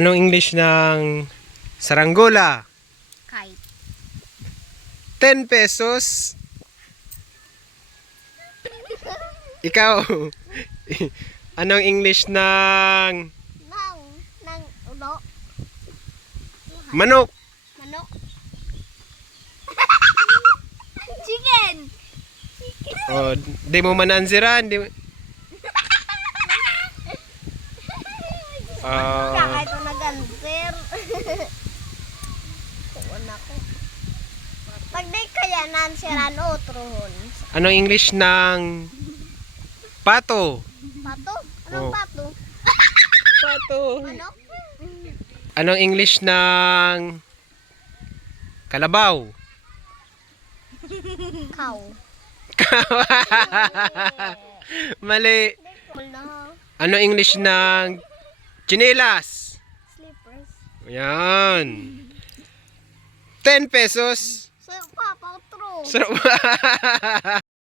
Anong English ng saranggola? Kite. 10 pesos. Ikaw, anong English ng Nang ulo. manok? Manok. Chicken. Oh, di mo manansiran. Di mo... Kaya ito nag-answer. Tuon ako. Pag di kaya nansiran otrohon. Anong English ng pato? Pato? Anong Oh. pato? Pato. Manok? Anong English ng kalabaw? Cow. Mali. No. Anong English ng chinelas? Slippers. Yan. 10 pesos. So, papa, otro. Sarap.